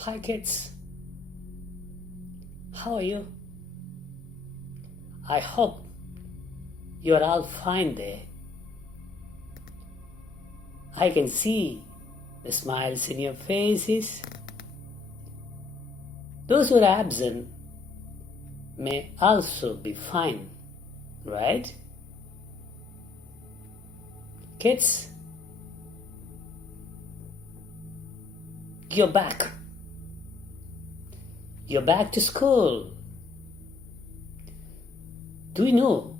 Hi kids, how are you? I hope you are all fine there. I can see the smiles in your faces. Those who are absent may also be fine, right? Kids, you're back. You're back to school. Do you know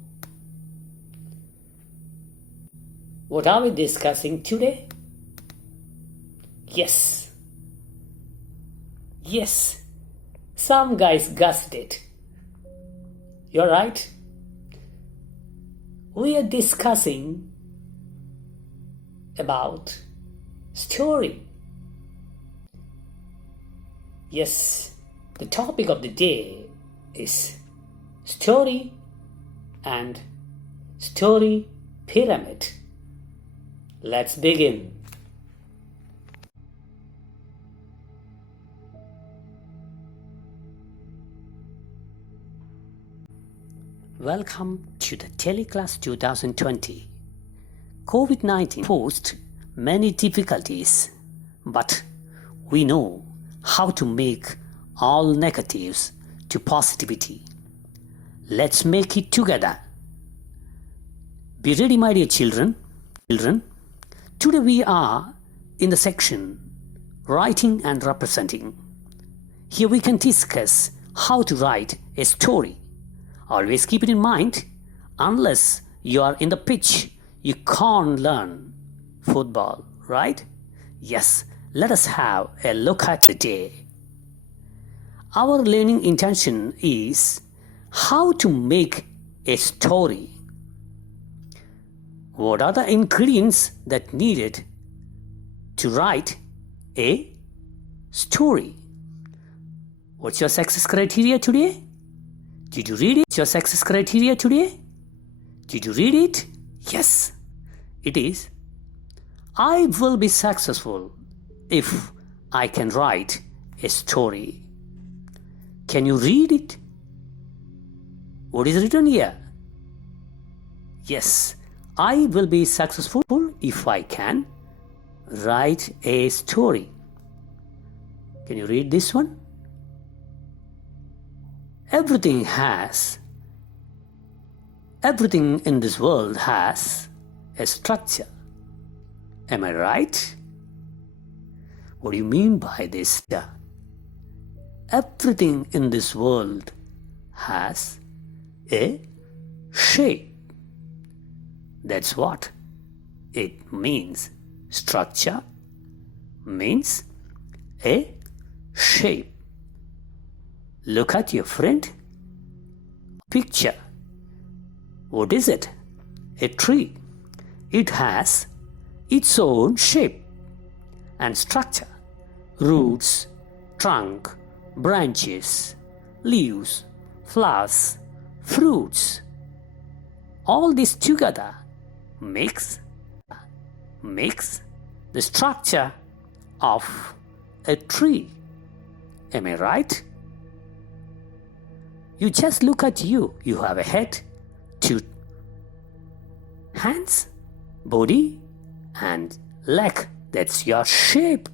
what are we discussing today? Yes, some guys guessed it. You're right. We are discussing about story. Yes, the topic of the day is story and story pyramid. Let's begin. Welcome to the Telekilaas 2020. COVID-19 posed many difficulties, but we know how to make all negatives to positivity. Let's make it together. Be ready, my dear children. Today we are in the section Writing and Representing. Here we can discuss how to write a story. Always keep it in mind, unless you are in the pitch, you can't learn football, right? Yes, let us have a look at the day. Our learning intention is how to make a story. What are the ingredients that needed to write a story? What's your success criteria today? Did you read it? What's your success criteria today? Did you read it? Yes, it is. I will be successful if I can write a story. Can you read it? What is written here? Yes, I will be successful if I can write a story. Can you read this one? Everything in this world has a structure. Am I right? What do you mean by this? Everything in this world has a shape. That's what it means. Structure means a shape. Look at your friend. Picture. What is it? A tree. It has its own shape and structure. Roots, trunk, branches, leaves, flowers, fruits. All this together makes the structure of a tree. Am I right? You just look at you. You have a head, two hands, body, and leg. That's your shape.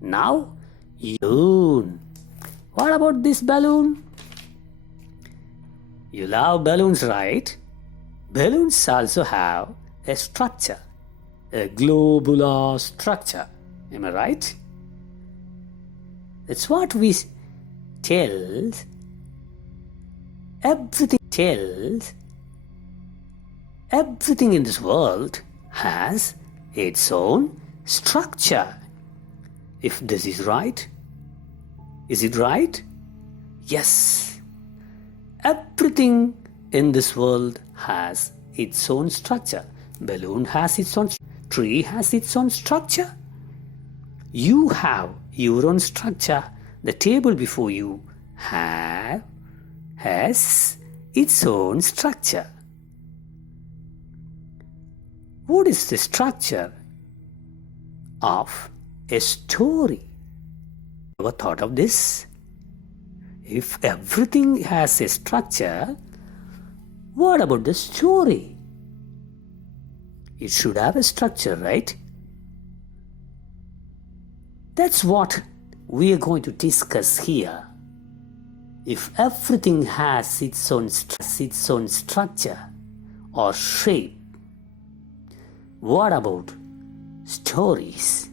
Now, balloon. What about this balloon? You love balloons, right? Balloons also have a structure, a globular structure. Am I right? That's what we tell. Everything in this world has its own structure. If this is right, is it right? Yes. Everything in this world has its own structure. Balloon has its own, tree has its own structure. You have your own structure. The table before you has its own structure. What is the structure of a story? Ever thought of this? If everything has a structure, what about the story? It should have a structure, right? That's what we are going to discuss here. If everything has its own structure or shape, what about stories?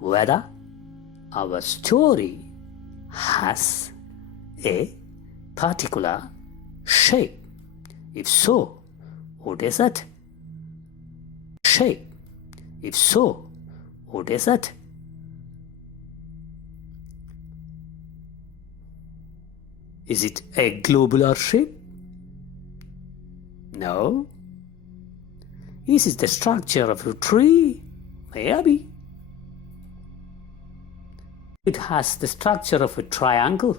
Whether our story has a particular shape. If so, what is it? Shape. If so, what is it? Is it a globular shape? No. Is it the structure of a tree? Maybe. It has the structure of a triangle.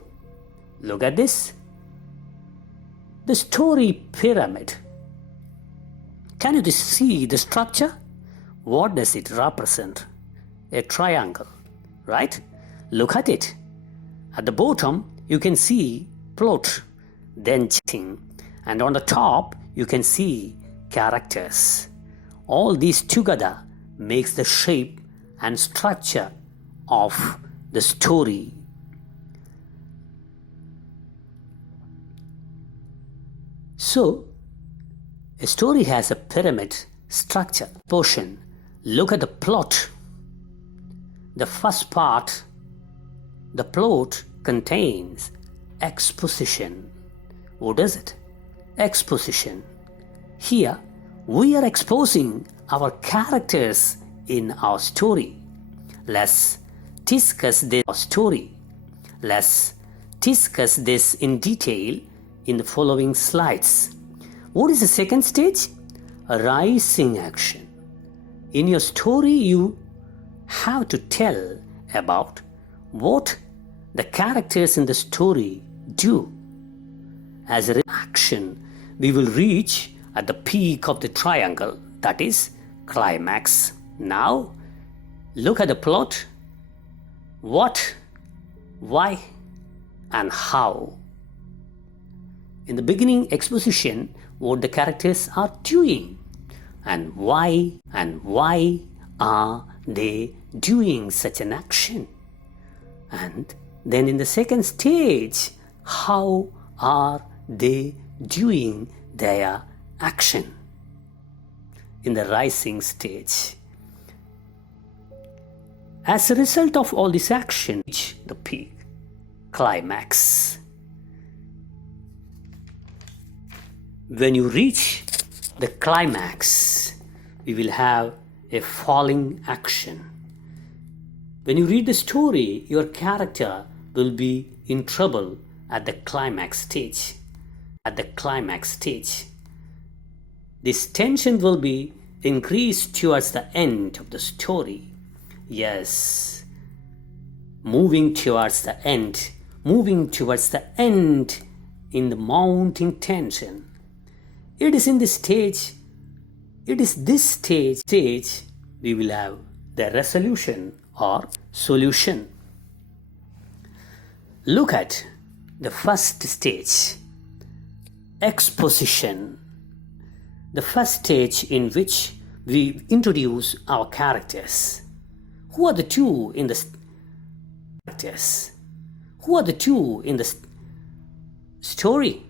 Look at this. The story pyramid. Can you see the structure? What does it represent? A triangle, right? Look at it. At the bottom, you can see plot, then chatting, and on the top, you can see characters. All these together makes the shape and structure of the story. So, a story has a pyramid structure portion. Look at the plot. The first part, the plot contains exposition. What is it? Exposition. Here, we are exposing our characters in our story. Let's discuss this story. Let's discuss this in detail in the following slides. What is the second stage? A rising action. In your story, you have to tell about what the characters in the story do. As a reaction, we will reach at the peak of the triangle, that is climax. Now, look at the plot. What, why, and how. In the beginning exposition, what the characters are doing and why are they doing such an action. And then in the second stage, how are they doing their action? In the rising stage, as a result of all this action, reach the peak, climax. When you reach the climax, we will have a falling action. When you read the story, your character will be in trouble at the climax stage. At the climax stage, this tension will be increased towards the end of the story. Yes, moving towards the end in the mounting tension. It is this stage we will have the resolution or solution. Look at the first stage, exposition. The first stage in which we introduce our characters. Who are the two in the characters? Who are the two in the story?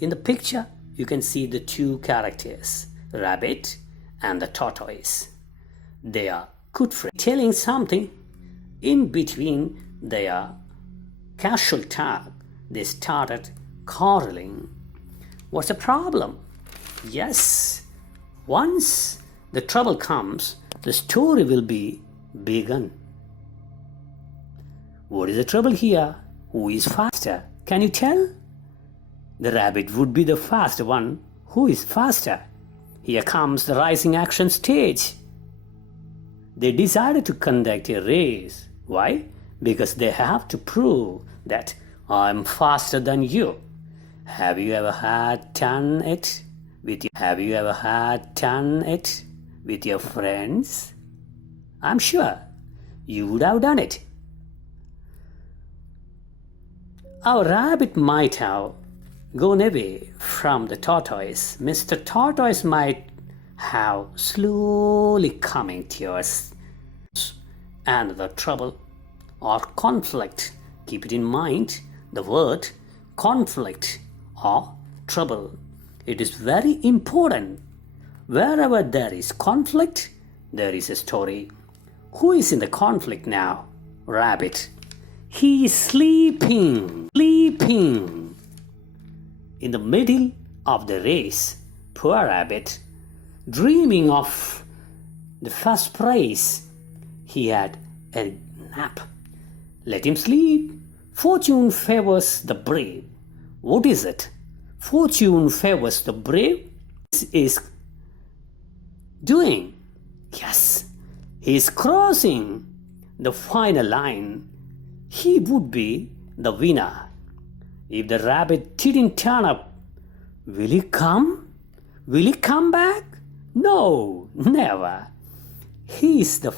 In the picture, you can see the two characters, rabbit and the tortoise. They are good friends, telling something. In between their casual talk, they started quarreling. What's the problem? Yes, once the trouble comes, the story will be begun. What is the trouble here? Who is faster? Can you tell? The rabbit would be the fast one. Who is faster? Here comes the rising action stage. They decided to conduct a race. Why? Because they have to prove that I'm faster than you. Have you ever done it with your friends? I'm sure you would have done it. Our rabbit might have gone away from the tortoise. Mr. Tortoise might have slowly coming towards another trouble or conflict. Keep it in mind, the word conflict or trouble. It is very important. Wherever there is conflict, there is a story. Who is in the conflict now? Rabbit. He is sleeping. In the middle of the race, poor rabbit, dreaming of the first prize, he had a nap. Let him sleep. Fortune favors the brave. What is it? Fortune favors the brave. This is doing. Yes, he is crossing the final line. He would be the winner. If the rabbit didn't turn up, will he come? Will he come back? No, never. Here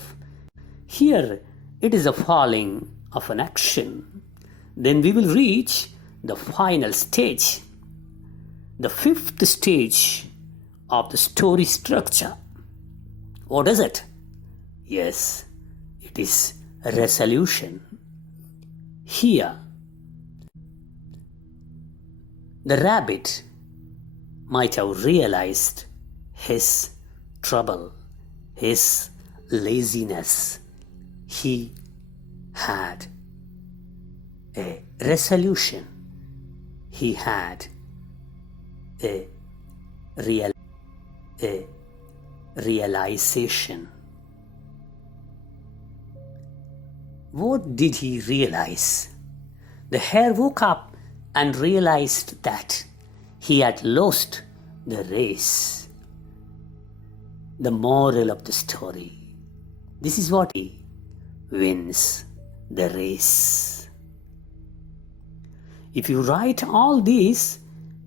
it is a falling of an action. Then we will reach the final stage, the fifth stage of the story structure. What is it? Yes, it is a resolution. Here, the rabbit might have realized his trouble, his laziness. He had a resolution. He had a realization. What did he realize? The hare woke up and realized that he had lost the race. The moral of the story. This is what he wins the race. If you write all these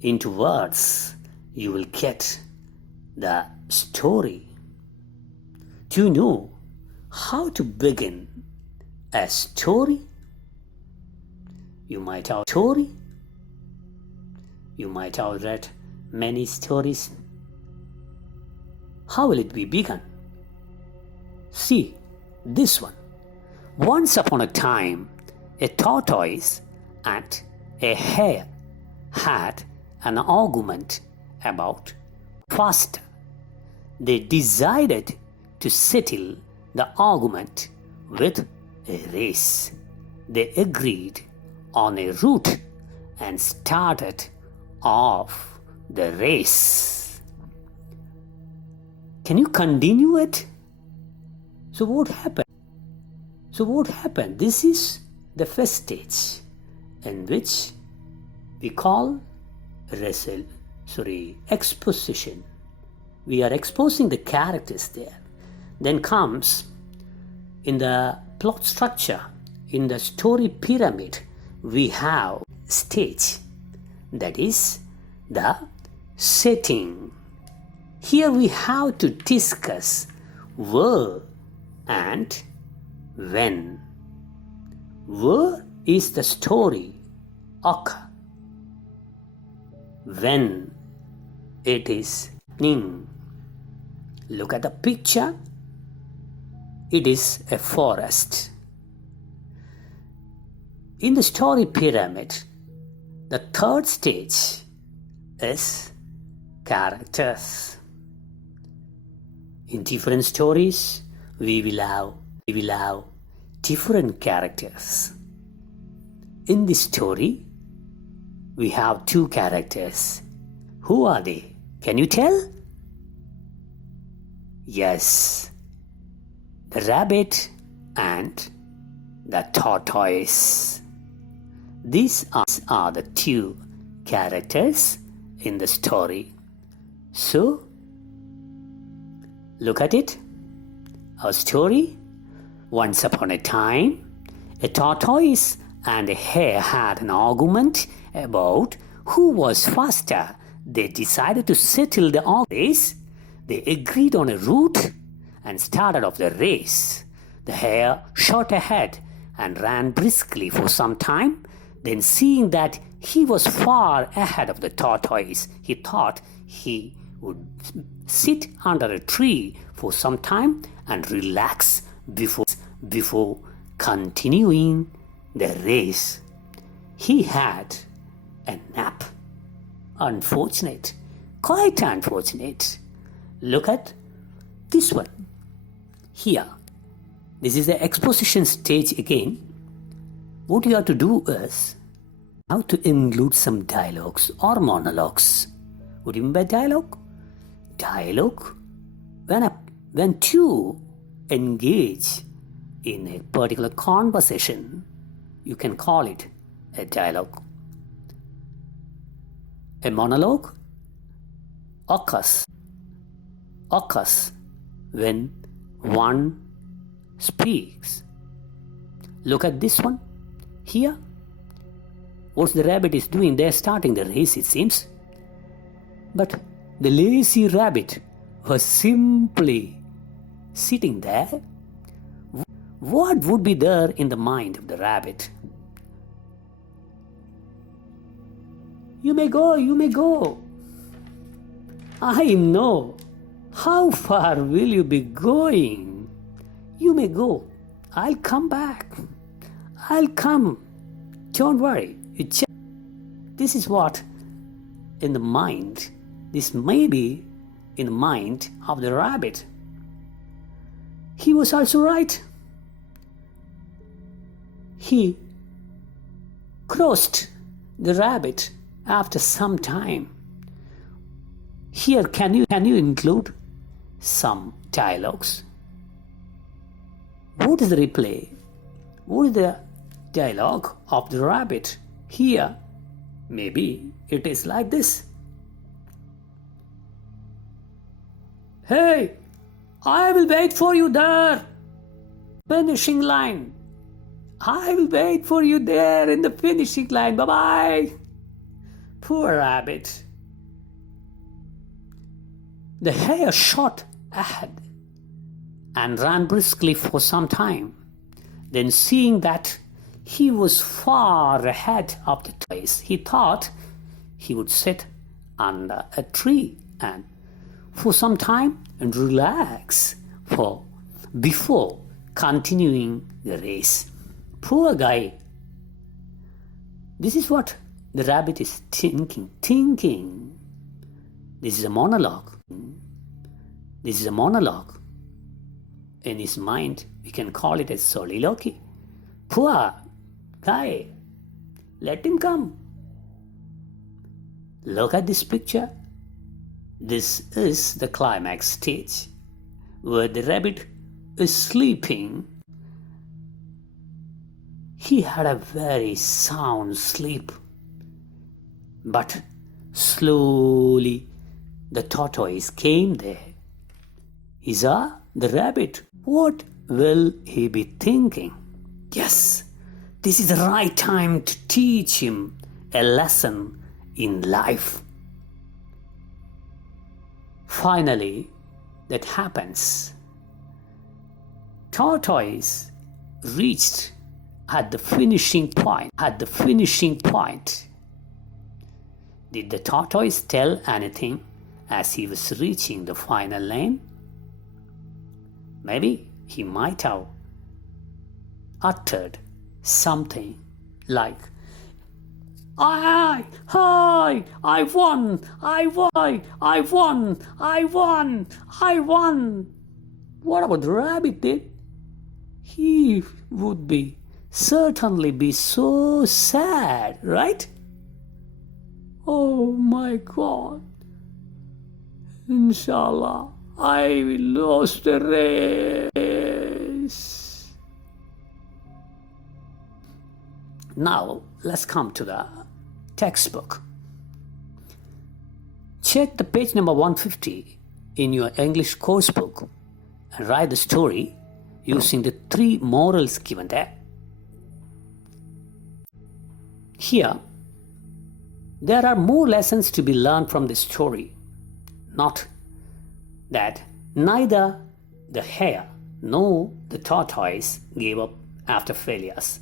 into words, you will get the story. Do you know how to begin a story? You might have read many stories. How will it be begun? See this one. Once upon a time, a tortoise and a hare had an argument about faster. They decided to settle the argument with a race. They agreed on a route and started off the race. Can you continue it? So what happened? This is the first stage in which we call exposition. We are exposing the characters there. Then comes in the plot structure, in the story pyramid, we have stage, that is the setting. Here we have to discuss where and when. Where is the story occur? When it is happening. Look at the picture. It is a forest. In the story pyramid, the third stage is characters. In different stories, we will have different characters. In this story, we have two characters. Who are they? Can you tell? Yes, the rabbit and the tortoise. These are the two characters in the story. So, look at it. Our story. Once upon a time, a tortoise and a hare had an argument about who was faster. They decided to settle the race. They agreed on a route and started off the race. The hare shot ahead and ran briskly for some time. Then, seeing that he was far ahead of the tortoise, he thought he would sit under a tree for some time and relax before continuing the race. He had a nap. Unfortunate, quite unfortunate. Look at this one. Here, this is the exposition stage again. What you have to do is how to include some dialogues or monologues. What do you mean by dialogue? Dialogue, when two engage in a particular conversation, you can call it a dialogue. A monologue occurs when one speaks. Look at this one. Here, what the rabbit is doing, they're starting the race, it seems. But the lazy rabbit was simply sitting there. What would be there in the mind of the rabbit? You may go. I know. How far will you be going? You may go. I'll come back. I'll come. Don't worry. This is what in the mind. This may be in the mind of the rabbit. He was also right. He crossed the rabbit after some time. Here, can you include some dialogues? What is the replay? What is the dialogue of the rabbit? Here, maybe it is like this. Hey, I will wait for you there. Finishing line. I will wait for you there in the finishing line. Bye-bye. Poor rabbit. The hare shot ahead and ran briskly for some time. Then, seeing that he was far ahead of the tortoise, he thought he would sit under a tree and for some time and relax before continuing the race. Poor guy. This is what the rabbit is thinking. This is a monologue. In his mind, we can call it a soliloquy. Poor guy. Let him come. Look at this picture. This is the climax stage where the rabbit is sleeping. He had a very sound sleep. But slowly the tortoise came there. He saw the rabbit. What will he be thinking? Yes, this is the right time to teach him a lesson in life. Finally, that happens. Tortoise reached at the finishing point. Did the tortoise tell anything as he was reaching the final lane? Maybe he might have uttered something like, I won. What about the rabbit did? He would certainly be so sad, right? Oh my God. Inshallah, I lost the race. Now, let's come to the textbook. Check the page number 150 in your English course book and write the story using the 3 morals given there. Here, there are more lessons to be learned from this story. Not that neither the hare nor the tortoise gave up after failures.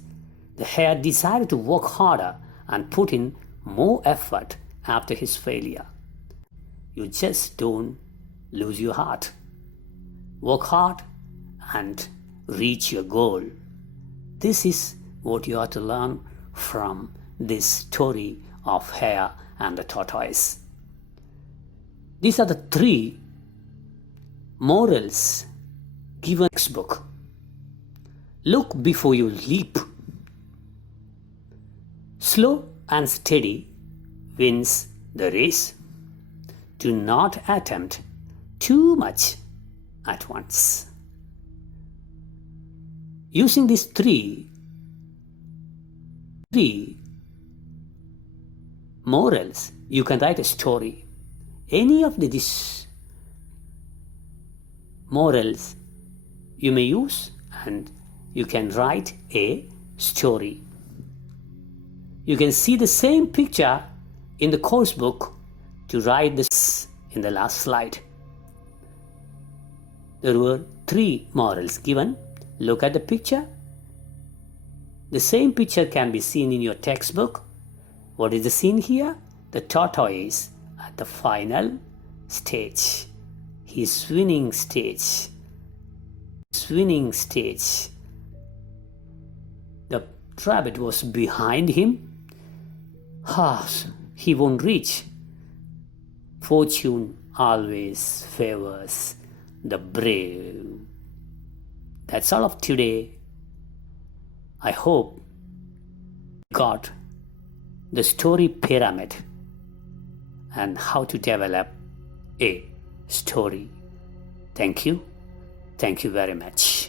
The hare decided to work harder and put in more effort after his failure. You just don't lose your heart. Work hard and reach your goal. This is what you are to learn from this story of hare and the tortoise. These are the 3 morals given in the textbook. Look before you leap. Slow and steady wins the race. Do not attempt too much at once. Using these three morals, you can write a story. Any of these morals you may use and you can write a story. You can see the same picture in the course book to write this in the last slide. There were 3 morals given. Look at the picture. The same picture can be seen in your textbook. What is the scene here? The tortoise at the final stage. His winning stage. Winning stage. The rabbit was behind him. He won't reach. Fortune always favors the brave. That's all of today. I hope you got the story pyramid and how to develop a story. Thank you. Thank you very much.